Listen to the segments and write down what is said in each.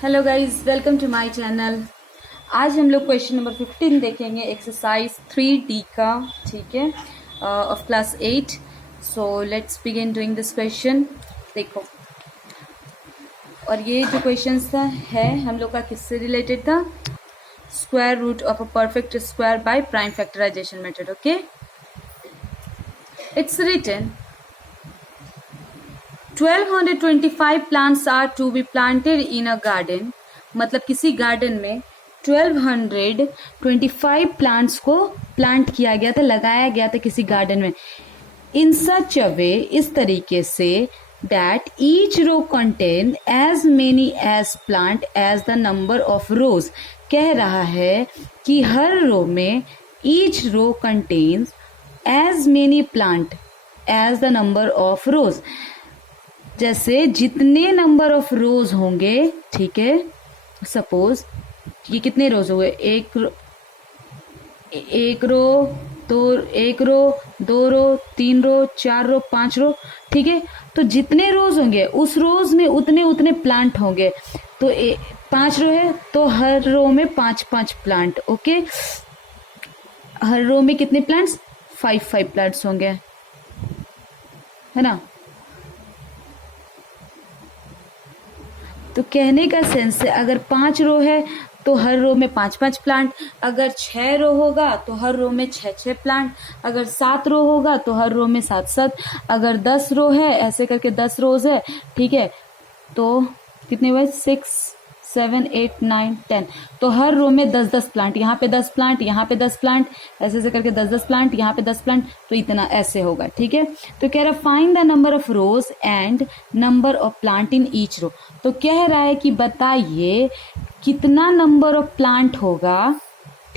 Hello guys, welcome to my channel. आज हम लोग क्वेश्चन नंबर 15 देखेंगे, एक्सरसाइज 3D का, ठीक है, of class 8। So let's begin doing this question. देखो, और ये जो क्वेश्चन था है हम लोग का किससे रिलेटेड था? Square root of a perfect square by prime factorization method. Okay, it's written 1225 plants are to be planted in a garden। मतलब किसी गार्डन में 1225 प्लांट्स को प्लांट किया गया था, लगाया गया था किसी गार्डन में। इन सच अ वे, इस तरीके से, that each row contain as many as plant as the number of rows. कह रहा है कि हर रो में each row contains as many plant as the number of rows. जैसे जितने नंबर ऑफ रोज होंगे, ठीक है, सपोज ये कितने रोज हो गए, एक रो, दो रो, तीन रो, चार रो, पांच रो, ठीक है। तो जितने रोज होंगे उस रोज में उतने उतने प्लांट होंगे। तो 5 रो है तो हर रो में 5-5 प्लांट। ओके, हर रो में कितने प्लांट्स? 5-5 प्लांट्स होंगे, है ना। तो कहने का सेंस है, अगर 5 रो है तो हर रो में 5-5 प्लांट, अगर 6 रो होगा तो हर रो में 6-6 प्लांट, अगर 7 रो होगा तो हर रो में 7-7, अगर 10 रो है, ऐसे करके 10 रोज है, ठीक है, तो कितने हुए? 6, 7, 8, 9, 10। तो हर रो में 10-10 प्लांट, यहाँ पे 10 प्लांट, यहाँ पे 10 प्लांट, ऐसे ऐसे करके 10-10 प्लांट, यहाँ पे 10 प्लांट, तो इतना ऐसे होगा, ठीक है। तो कह रहा find the number of rows and number of plant in each row. तो कह रहा है कि बताइए कितना नंबर ऑफ प्लांट होगा,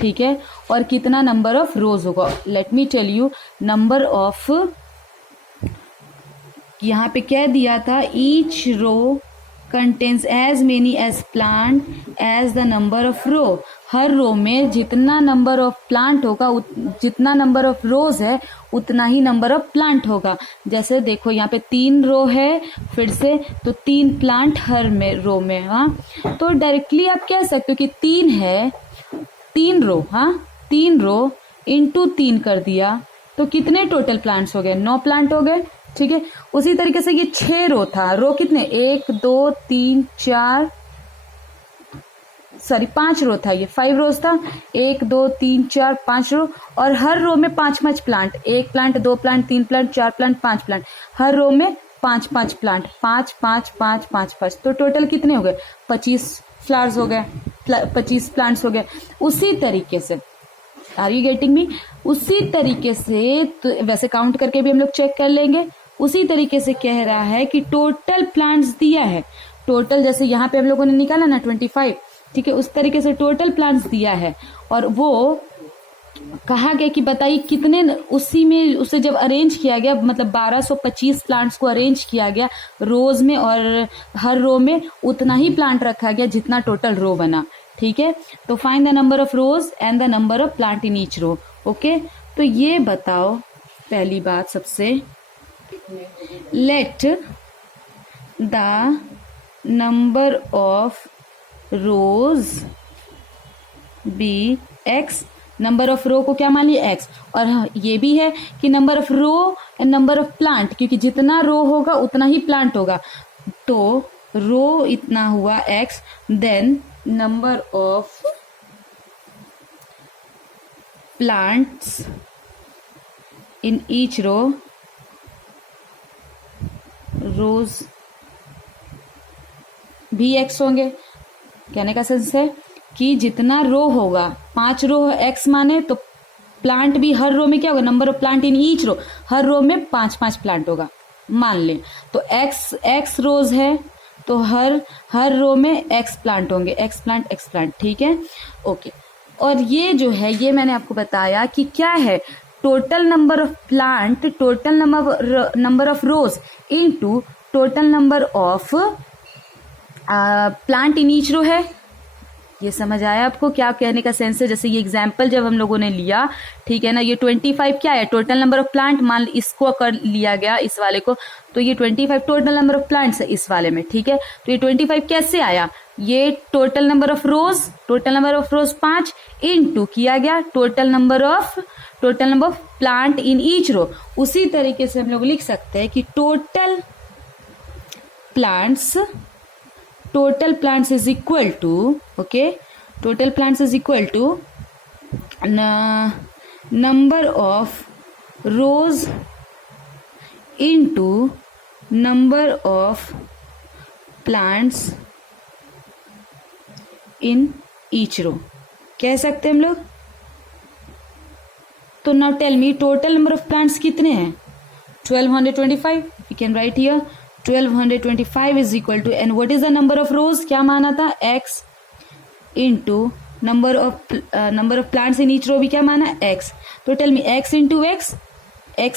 ठीक है, और कितना नंबर ऑफ रोज होगा। Let me tell you, number of, यहाँ पे क्या दिया था, each row contains as many as plant as the number of row. हर रो में जितना नंबर ऑफ प्लांट होगा, जितना नंबर ऑफ रोज है उतना ही नंबर ऑफ प्लांट होगा। जैसे देखो यहाँ पे 3 रो है, फिर से तो 3 प्लांट हर में रो में। हाँ, तो डायरेक्टली आप कह सकते हो कि 3 है, 3 रो, हाँ 3 रो इंटू 3 कर दिया तो कितने टोटल प्लांट्स हो गए? 9 प्लांट हो गए, ठीक है। उसी तरीके से ये 6 रो था, रो कितने? 1, 2, 3, 4, सॉरी 5 रो था, ये 5 रोज था, 1, 2, 3, 4, 5 रो, और हर रो में 5-5 plant, 1 plant, 2 plant, 3 plant, 4 plant, 5 plant, हर रो में 5-5 प्लांट, 5-5-5-5-5, तो टोटल कितने हो गए? 25 फ्लावर्स हो गए, 25 प्लांट्स हो गए। उसी तरीके से, आर यू गेटिंग मी? उसी तरीके से, तो वैसे काउंट करके भी हम लोग चेक कर लेंगे। उसी तरीके से कह रहा है कि टोटल प्लांट्स दिया है, टोटल जैसे यहाँ पे हम लोगों ने निकाला ना 25, ठीक है, उस तरीके से टोटल प्लांट्स दिया है। और वो कहा गया कि बताइए कितने, उसी में उसे जब अरेंज किया गया, मतलब 1225 प्लांट्स को अरेंज किया गया रोज में, और हर रो में उतना ही प्लांट रखा गया जितना टोटल रो बना, ठीक है। तो find the number of rows and the number of plant in each row. Okay, तो ये बताओ, पहली बात सबसे, let the number of rows be x. Number of row को क्या मान लिया? एक्स। और हाँ, ये भी है कि number of row and number of plant, क्योंकि जितना रो होगा उतना ही प्लांट होगा, तो रो इतना हुआ x, then number of plants in each row, rows भी एक्स होंगे। कहने का सेंस है कि जितना रो होगा, 5 रो एक्स माने, तो प्लांट भी हर रो में क्या होगा? Number of plant in each row, हर रो में 5-5 प्लांट होगा, मान ले। तो एक्स रोज है तो हर रो में एक्स प्लांट होंगे, एक्स प्लांट, ठीक है, ओके। और ये जो है, ये मैंने आपको बताया कि क्या है, total number of plant, total number of rows into total number of plant in each row है। ये समझ आया आपको क्या कहने का सेंस है? जैसे ये एग्जाम्पल जब हम लोगों ने लिया, ठीक है ना, ये 25 क्या है, टोटल नंबर ऑफ प्लांट, मान इसको कर लिया गया इस वाले को, तो ये 25 टोटल नंबर ऑफ प्लांट्स है इस वाले में, ठीक है। तो ये 25 कैसे आया, ये total number of rows 5 into किया गया total number of plant in each row. उसी तरीके से हम लोग लिख सकते हैं कि total plants is equal to, okay, total plants is equal to number of rows into number of plants in each row, कह सकते हैं हम लोग। तो now tell me total number of plants कितने हैं, 1225, we can write here 1225 is equal to, and what is the number of rows, क्या माना था, x into number of plants in each row भी क्या माना, x। तो tell me x into x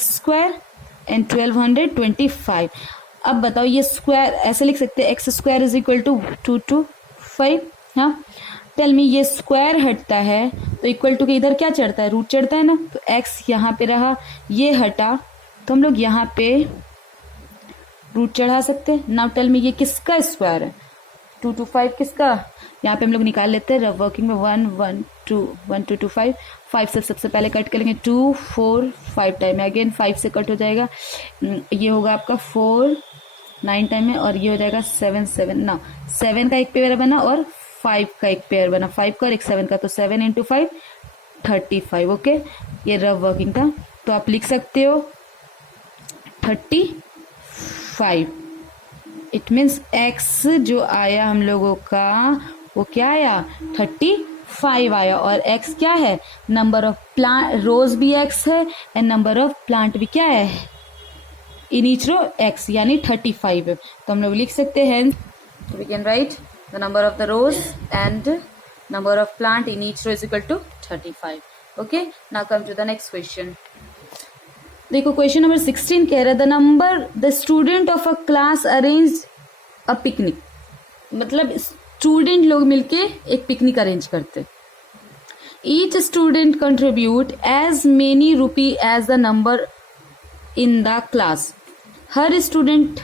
square and 1225। अब बताओ ये स्क्वायर ऐसे लिख सकते हैं, x square is equal to 225, हाँ। टेल मी ये स्क्वायर हटता है तो इक्वल टू के इधर क्या चढ़ता है, रूट चढ़ता है ना, तो x यहाँ पे रहा, ये हटा तो हम लोग यहाँ पे रूट चढ़ा सकते हैं। नाउ टेल मी ये किसका स्क्वायर है, 225 किसका, यहाँ पे हम लोग निकाल लेते हैं रफ वर्किंग में, 1 2 2 5 5 से सबसे पहले कट करेंगे, 2 4 5 टाइम है, अगेन 5 से कट हो जाएगा, ये होगा आपका 4 9 टाइम है, और ये हो जाएगा 7 ना 7 का एक पेयर बना और 5 का एक पेयर बना, 5 का और एक 7 का, तो 7 इंटू 5 35, ओके। ये रफ वर्किंग था, तो आप लिख सकते हो 35। इट मीन्स x जो आया हम लोगों का वो क्या आया, 35 आया, और x क्या है, नंबर ऑफ प्लांट रोज भी x है एंड नंबर ऑफ प्लांट भी क्या है इन ईच रो x, यानी 35 है। तो हम लोग लिख सकते हैं we can write the number of the rows and number of plant in each row is equal to 35, okay। now come to the next question। देखो क्वेश्चन नंबर 16 कह रहा है the student of a class arranged a picnic, मतलब student लोग मिलके एक picnic arrange करते, each student contribute as many rupee as the number in the class, her student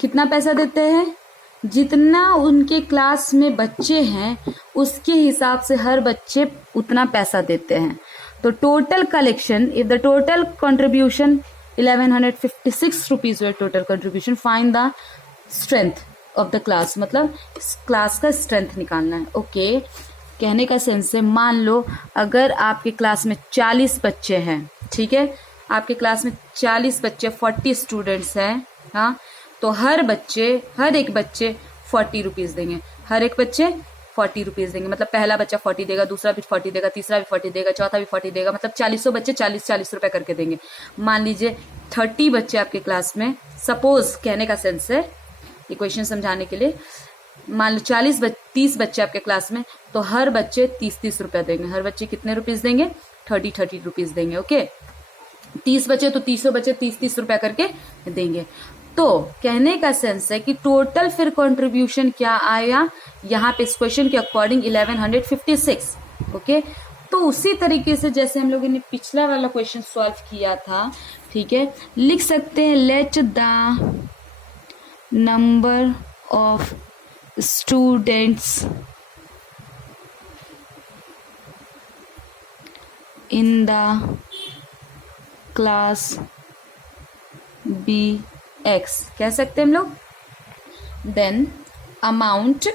कितना पैसा देते हैं, जितना उनके क्लास में बच्चे हैं उसके हिसाब से हर बच्चे उतना पैसा देते हैं। तो total collection, if the total contribution 1156 rupees हुए total contribution, find the strength of the class, मतलब इस क्लास का स्ट्रेंथ निकालना है, ओके। कहने का सेंस है, मान लो अगर आपके क्लास में 40 बच्चे हैं, ठीक है, आपके क्लास में 40 बच्चे 40 स्टूडेंट्स हैं, हाँ, तो हर एक बच्चे 40 रुपीज देंगे, हर एक बच्चे 40 रुपीज देंगे, मतलब पहला बच्चा 40 देगा, दूसरा भी 40 देगा, तीसरा भी 40 देगा, चौथा भी 40 देगा, मतलब 40 बच्चे 40 रुपए करके देंगे। मान लीजिए 30 बच्चे आपके क्लास में, सपोज कहने का सेंस है ये क्वेश्चन समझाने के लिए, मान लो 30 बच्चे आपके क्लास में, तो हर बच्चे 30 रुपया देंगे, हर बच्चे कितने रुपीज देंगे, 30 रुपीज देंगे, ओके। 30 बच्चे तो 30 बच्चे 30 रुपया करके देंगे। तो कहने का सेंस है कि टोटल फिर कंट्रीब्यूशन क्या आया यहाँ पे इस क्वेश्चन के अकॉर्डिंग 1156, ओके। तो उसी तरीके से जैसे हम लोगों ने पिछला वाला क्वेश्चन सॉल्व किया था, ठीक है, लिख सकते हैं let the number of students in the class be x, कह सकते हैं हम लोग, then amount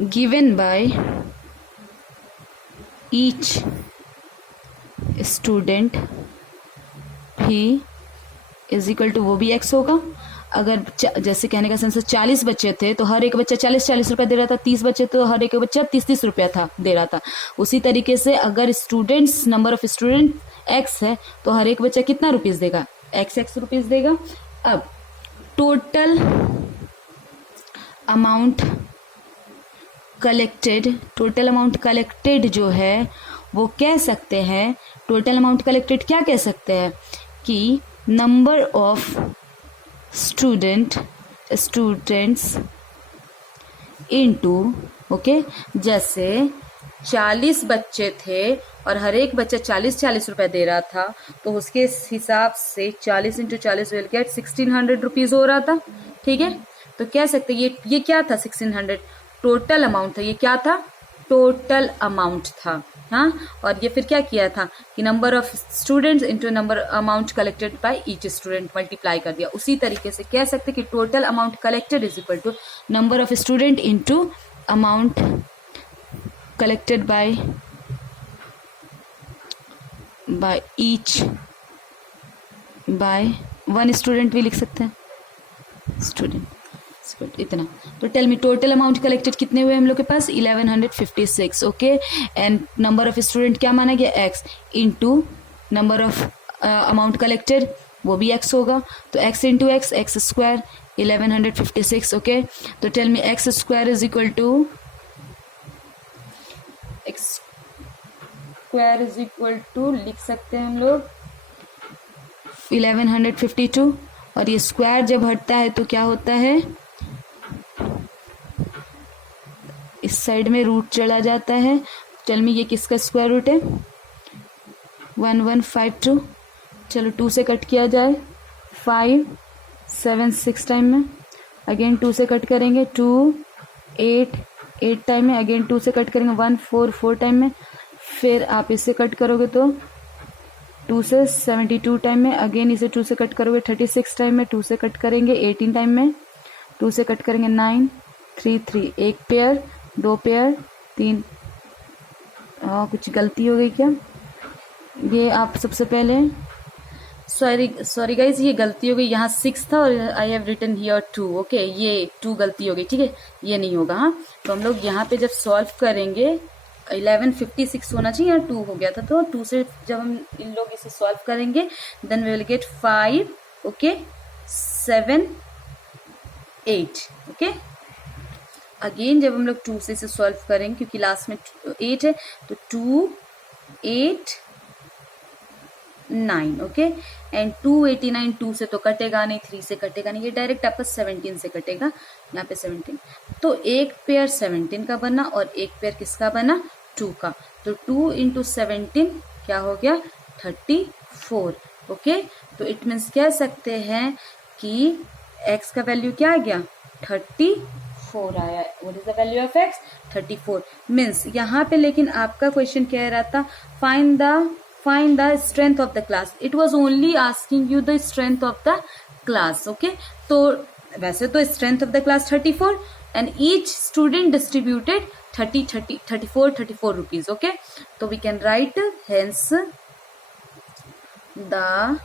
given by each student भी इज इक्वल टू, वो भी x होगा। अगर जैसे कहने का सेंस 40 बच्चे थे तो हर एक बच्चा 40 रुपया दे रहा था, 30 बच्चे तो हर एक बच्चा 30 रुपया था दे रहा था। उसी तरीके से अगर students number of student x है तो हर एक बच्चा कितना रुपीज देगा, x रुपीज देगा। अब टोटल अमाउंट कलेक्टेड जो है वो कह सकते हैं, टोटल अमाउंट कलेक्टेड क्या कह सकते हैं कि number of students into, okay, जैसे 40 बच्चे थे और हर एक बच्चा 40-40 रुपए दे रहा था, तो उसके हिसाब से 40 इंटू 40 विल गेट 1600 रुपीज हो रहा था। ठीक है, तो कह सकते ये क्या था, 1600 टोटल अमाउंट था। ये क्या था, टोटल अमाउंट था। हाँ, और ये फिर क्या किया था कि number of students into number amount collected by each student multiply कर दिया। उसी तरीके से कह सकते कि total amount collected is equal to number of student into amount collected by each by one student भी लिख सकते हैं, स्टूडेंट इतना। तो tell me total amount collected कितने हुए हम लोग के पास, 1156। Okay, and number of student क्या माना गया, x into number of amount collected, वो भी x होगा, तो x into x square 1156। Okay, तो tell me x square is equal to लिख सकते हैं हम लोग 1152, और ये स्क्वायर जब हटता है तो क्या होता है, इस साइड में रूट चला जाता है। चल में ये किसका स्क्वायर रूट है, 1152। चलो 2 से कट किया जाए, 5 7 6 टाइम में, अगेन 2 से कट करेंगे, 2 8 8 टाइम में, अगेन 2 से कट करेंगे, 1 4 4 टाइम में, फिर आप इससे कट करोगे तो 2 से 72 टाइम में, अगेन इसे 2 से कट करोगे 36 टाइम में, 2 से कट करेंगे 18 टाइम में, 2 से कट करेंगे 9 3 3, एक पेयर 2 पेयर 3, कुछ गलती हो गई क्या, ये आप सबसे पहले सॉरी गाइज, ये गलती हो गई, यहाँ 6 था और I have written here 2। Okay, ये 2 गलती हो गई। ठीक है, ये नहीं होगा। हाँ, तो हम लोग यहाँ पे जब सॉल्व करेंगे 1156 होना चाहिए, यहाँ 2 हो गया था, तो 2 से जब हम इन लोग इसे सॉल्व करेंगे then we will get 5 okay 7 8। Okay, again जब हम लोग 2 से इसे सॉल्व करेंगे क्योंकि लास्ट में 8 है, तो 2 8 9। ओके, एंड 289 2 से तो कटेगा नहीं, 3 से कटेगा नहीं, ये डायरेक्ट आपका 17 से कटेगा, यहाँ पे 17। तो एक पेयर 17 का बना और एक पेयर किसका बना, 2 का। तो 2 इंटू 17 क्या हो गया, 34। ओके, तो इट मीन्स कह सकते हैं कि x का वैल्यू क्या आ गया, 34 आया। What is the value of x, 34 means यहाँ पे। लेकिन आपका क्वेश्चन कह रहा था find the strength of the class, it was only asking you the strength of the class. okay, तो वैसे तो strength of the class 34 and each student distributed 34 rupees. okay, तो we can write hence the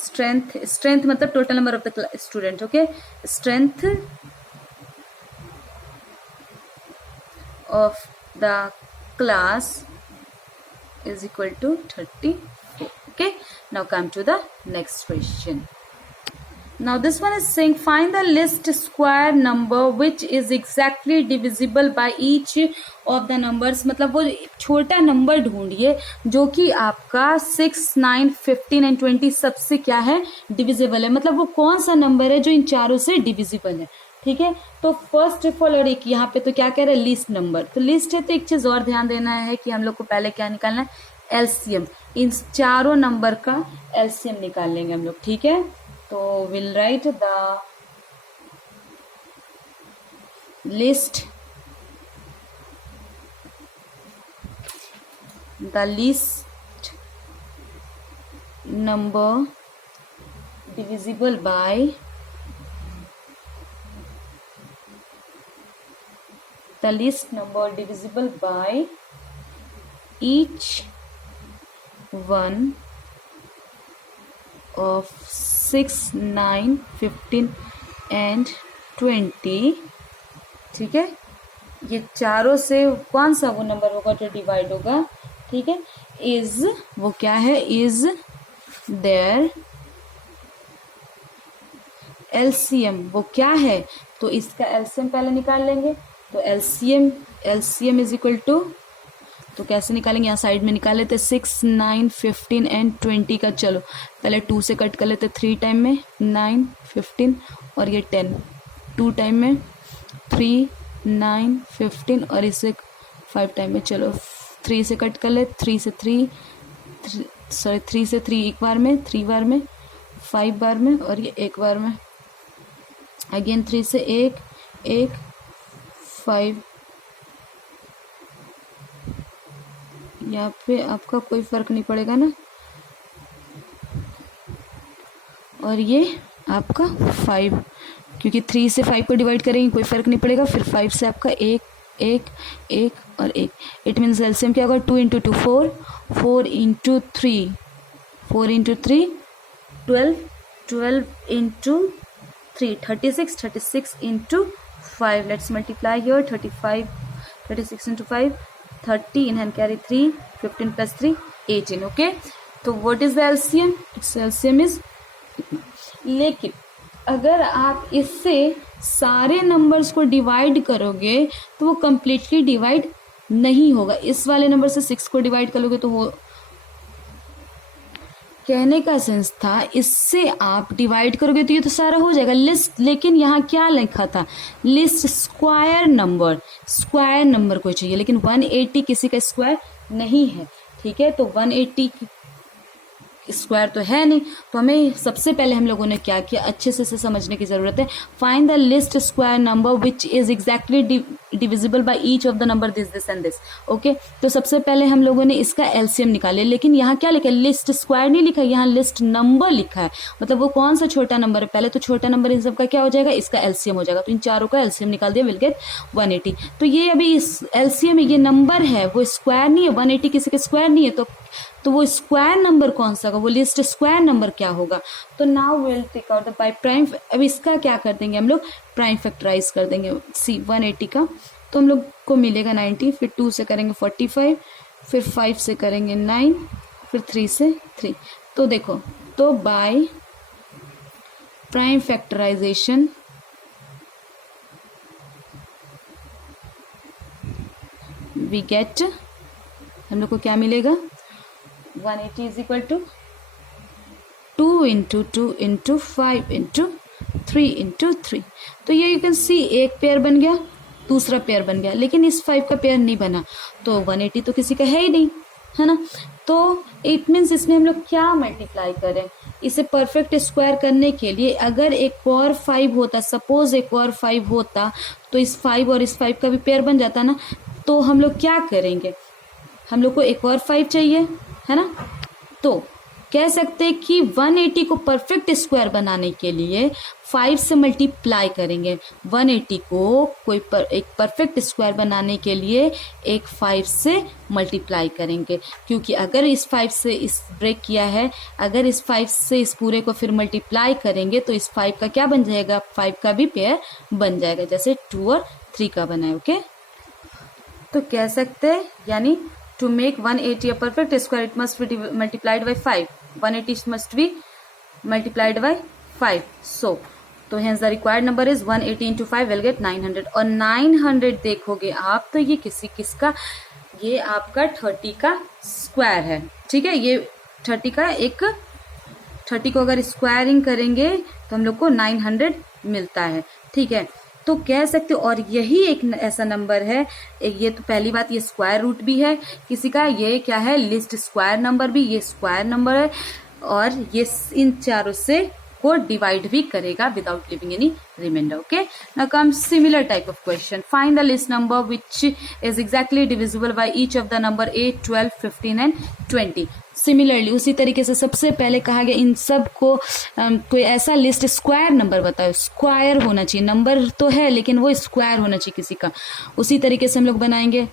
strength मतलब total number of the student. okay, strength of the class is equal to 34. okay, now come to the next question. Now this one is saying find the least square number which is exactly divisible by each of the numbers. मतलब वो छोटा number ढूंढिए जो कि आपका 6 9 15 and 20 सबसे क्या है, डिविजिबल है। मतलब वो कौन सा नंबर है जो इन चारों से डिविजिबल है। ठीक है, तो फर्स्ट ऑफ ऑल, और एक यहाँ पे तो क्या कह रहे हैं, लिस्ट नंबर। तो लिस्ट है तो एक चीज और ध्यान देना है कि हम लोग को पहले क्या निकालना है, एलसीएम। इन चारों नंबर का एलसीएम निकाल लेंगे हम लोग। ठीक है, तो will write the list number divisible by the least number divisible by each one of 6 9 15 and 20। ठीक है, ये चारों से कौन सा वो नंबर होगा जो डिवाइड होगा। ठीक है, इज वो क्या है, इज देयर एलसीएम, वो क्या है, तो इसका एलसीएम पहले निकाल लेंगे। तो एलसीएम इज इक्वल टू तो कैसे निकालेंगे, यहाँ साइड में निकाल लेते 6, 9, 15 एंड 20 का। चलो पहले 2 से कट कर लेते, 3 टाइम में 9, 15 और ये 10, 2 टाइम में 3, 9, 15 और इसे 5 टाइम में। चलो 3 से कट कर ले, 3 से 3 एक बार में, 3 बार में, 5 बार में और ये 1 बार में। अगेन 3 से 1, 5। यहाँ पे आपका कोई फर्क नहीं पड़ेगा ना, और ये आपका 5, क्योंकि 3 से 5 को डिवाइड करेंगे कोई फर्क नहीं पड़ेगा। फिर 5 से आपका 1, 1, 1 और 1। इट मीन्स एलसीएम क्या होगा, 2 into 2 4, 4 into 3 4 into 3 12, 12 into 3 36, 36 into 5। Let's multiply here, 35, 36 into 5 30, in hand carry 3, 15 plus 3 18। Okay, तो what is the LCM, it's LCM is, लेकिन अगर आप इससे सारे नंबर्स को डिवाइड करोगे तो वो कंप्लीटली डिवाइड नहीं होगा। इस वाले नंबर से 6 को डिवाइड करोगे तो वो, कहने का सेंस था इससे आप डिवाइड करोगे तो ये तो सारा हो जाएगा लिस्ट। लेकिन यहाँ क्या लिखा था, list square number, square number को चाहिए, लेकिन 180 किसी का स्क्वायर नहीं है। ठीक है, तो 180 स्क्वायर तो है नहीं, तो हमें सबसे पहले हम लोगों ने क्या किया, अच्छे से इसे समझने की जरूरत है। Find the list square number which is exactly divisible by each of the number this and this. Okay, तो सबसे पहले हम लोगों ने इसका एलसीएम निकाले, लेकिन यहाँ क्या लिखा है, लिस्ट स्क्वायर नहीं लिखा है, यहाँ लिस्ट नंबर लिखा है। मतलब वो कौन सा छोटा नंबर है, पहले तो छोटा नंबर इन सब का क्या हो जाएगा, इसका एलसीएम हो जाएगा। तो इन चारों का एलसीएम निकाल दिया, विल गेट 180। तो ये अभी इस एलसीएम में ये नंबर है, वो स्क्वायर नहीं है, 180 किसी का स्क्वायर नहीं है, तो वो स्क्वायर नंबर कौन सा होगा, वो लिस्ट स्क्वायर नंबर क्या होगा। तो now will take out the by prime. अब इसका क्या कर देंगे हम लोग, प्राइम फैक्टराइज कर देंगे। सी 180 का तो हम लोग को मिलेगा 90, फिर 2 से करेंगे 45, फिर 5 से करेंगे 9, फिर 3 से 3। तो देखो, तो by prime factorization we get, हम लोग को क्या मिलेगा, 180 is equal to 2 into 2 into 5 into 3 into 3। तो ये यू कैन सी एक पेयर बन गया, दूसरा पेयर बन गया, लेकिन इस 5 का पेयर नहीं बना, तो 180 तो किसी का है ही नहीं, है ना। तो इट मीन्स इसमें हम लोग क्या मल्टीप्लाई करें, इसे परफेक्ट स्क्वायर करने के लिए अगर एक और 5 होता, सपोज एक और 5 होता, तो इस 5 और इस 5 का भी पेयर बन जाता ना। तो हम लोग क्या करेंगे, हम लोग को एक और 5 चाहिए, है ना। तो कह सकते हैं कि 180 को परफेक्ट स्क्वायर बनाने के लिए 5 से मल्टीप्लाई करेंगे। 180 को एक परफेक्ट स्क्वायर बनाने के लिए एक 5 से मल्टीप्लाई करेंगे, क्योंकि अगर इस 5 से इस ब्रेक किया है, अगर इस 5 से इस पूरे को फिर मल्टीप्लाई करेंगे तो इस 5 का क्या बन जाएगा, 5 का भी पेयर बन जाएगा, जैसे 2 और 3 का बना है। ओके, तो कह सकते हैं यानी to make 180 a perfect square it must be multiplied by 5, 180 must be multiplied by 5, so तो hence the required number is 180 into 5 will get 900। और 900 देखोगे आप तो ये किसका, ये आपका 30 का स्क्वायर है। ठीक है, ये 30 का एक 30 को अगर स्क्वायरिंग करेंगे तो हम लोग को 900 मिलता है। ठीक है, तो कह सकते हो, और यही एक ऐसा नंबर है, ये तो पहली बात, ये स्क्वायर रूट भी है किसी का, ये क्या है, लिस्ट स्क्वायर नंबर भी, ये स्क्वायर नंबर है, और ये इन चारों से को डिवाइड भी करेगा without leaving any reminder. Okay, now comes similar type of question, find the list number which is exactly divisible by each of the number 8, 12, 15 and 20। Similarly उसी तरीके से सबसे पहले कहा गया इन सब को कोई ऐसा लिस्ट स्क्वायर नंबर बताओ, स्क्वायर होना चाहिए, नंबर तो है लेकिन वो स्क्वायर होना चाहिए किसी का। उसी तरीके से हम लोग बनाएंगे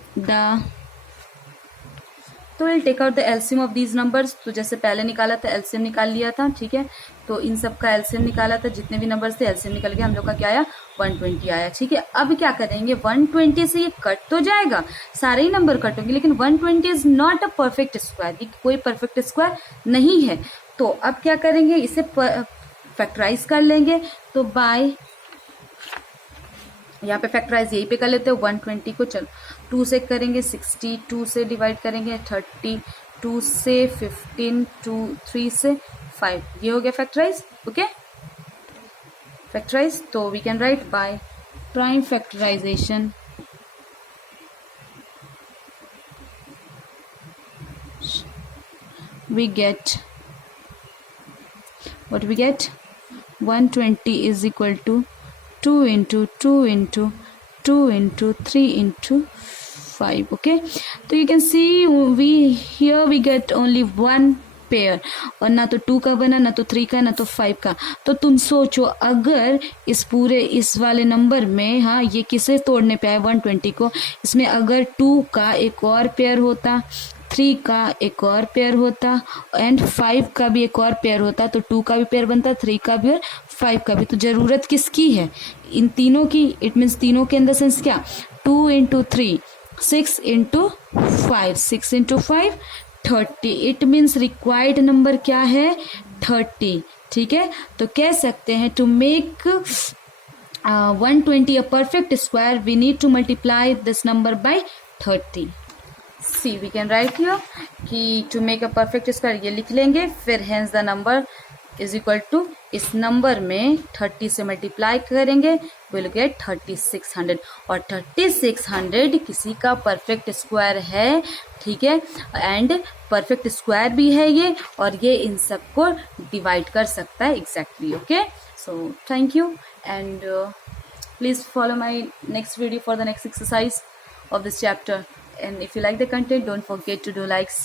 तो will take out the LCM of these numbers. तो जैसे पहले निकाला था एलसीएम निकाल लिया था, ठीक है, तो इन सब का एलसीएम निकाला था, जितने भी नंबर्स थे एलसीएम निकल गया, हम लोग का क्या आया, 120 आया। ठीक है, अब क्या करेंगे, 120 से ये कट तो जाएगा, सारे ही नंबर कट होंगे, लेकिन 120 is not a perfect square, ये कोई परफेक्ट स्क्वायर नहीं है। तो अब क्या करेंगे, इसे फैक्टराइज कर लेंगे। तो बाय यहाँ पे फैक्टराइज यहीं पे कर लेते हो 120 को। चलो 2 से करेंगे 60, 2 से डिवाइड करेंगे 30, 2 से 15, 2 3 से 5, ये हो गया फैक्टराइज। ओके फैक्टराइज, तो we can write by prime factorization we get what we get 120 is equal to 2 into 2 into 2 into 3 into 5. Okay, so you can see we get only one pair, और ना तो 2 का बना, ना तो 3 का, ना तो 5 का। तो तुम सोचो अगर इस वाले नंबर में, हाँ ये किसे तोड़ने पे आए 120 को, इसमें अगर 2 का एक और पेयर होता, 3 का एक और पेयर होता एंड 5 का भी एक और पेयर होता, तो 2 का भी पेयर बनता, 3 का भी और 5 का भी। तो जरूरत किसकी है? इन तीनों की। इट मीन्स तीनों के अंदर सेंस क्या, 2 into 3 6 into 5, 6 into 5 30। It means required number क्या है 30। ठीक है, तो कह सकते हैं to make 120 a perfect square we need to multiply this number by 30। See we can write here कि to make a perfect square ये लिख लेंगे, फिर hence the number is equal to, इस नंबर में 30 से मल्टीप्लाई करेंगे, विल गेट 3600, और 3600 किसी का परफेक्ट स्क्वायर है। ठीक है, एंड परफेक्ट स्क्वायर भी है ये, और ये इन सबको डिवाइड कर सकता है exactly. Okay, so thank you and please follow my next video for the next exercise of this chapter. And if you like the content, don't forget to do likes.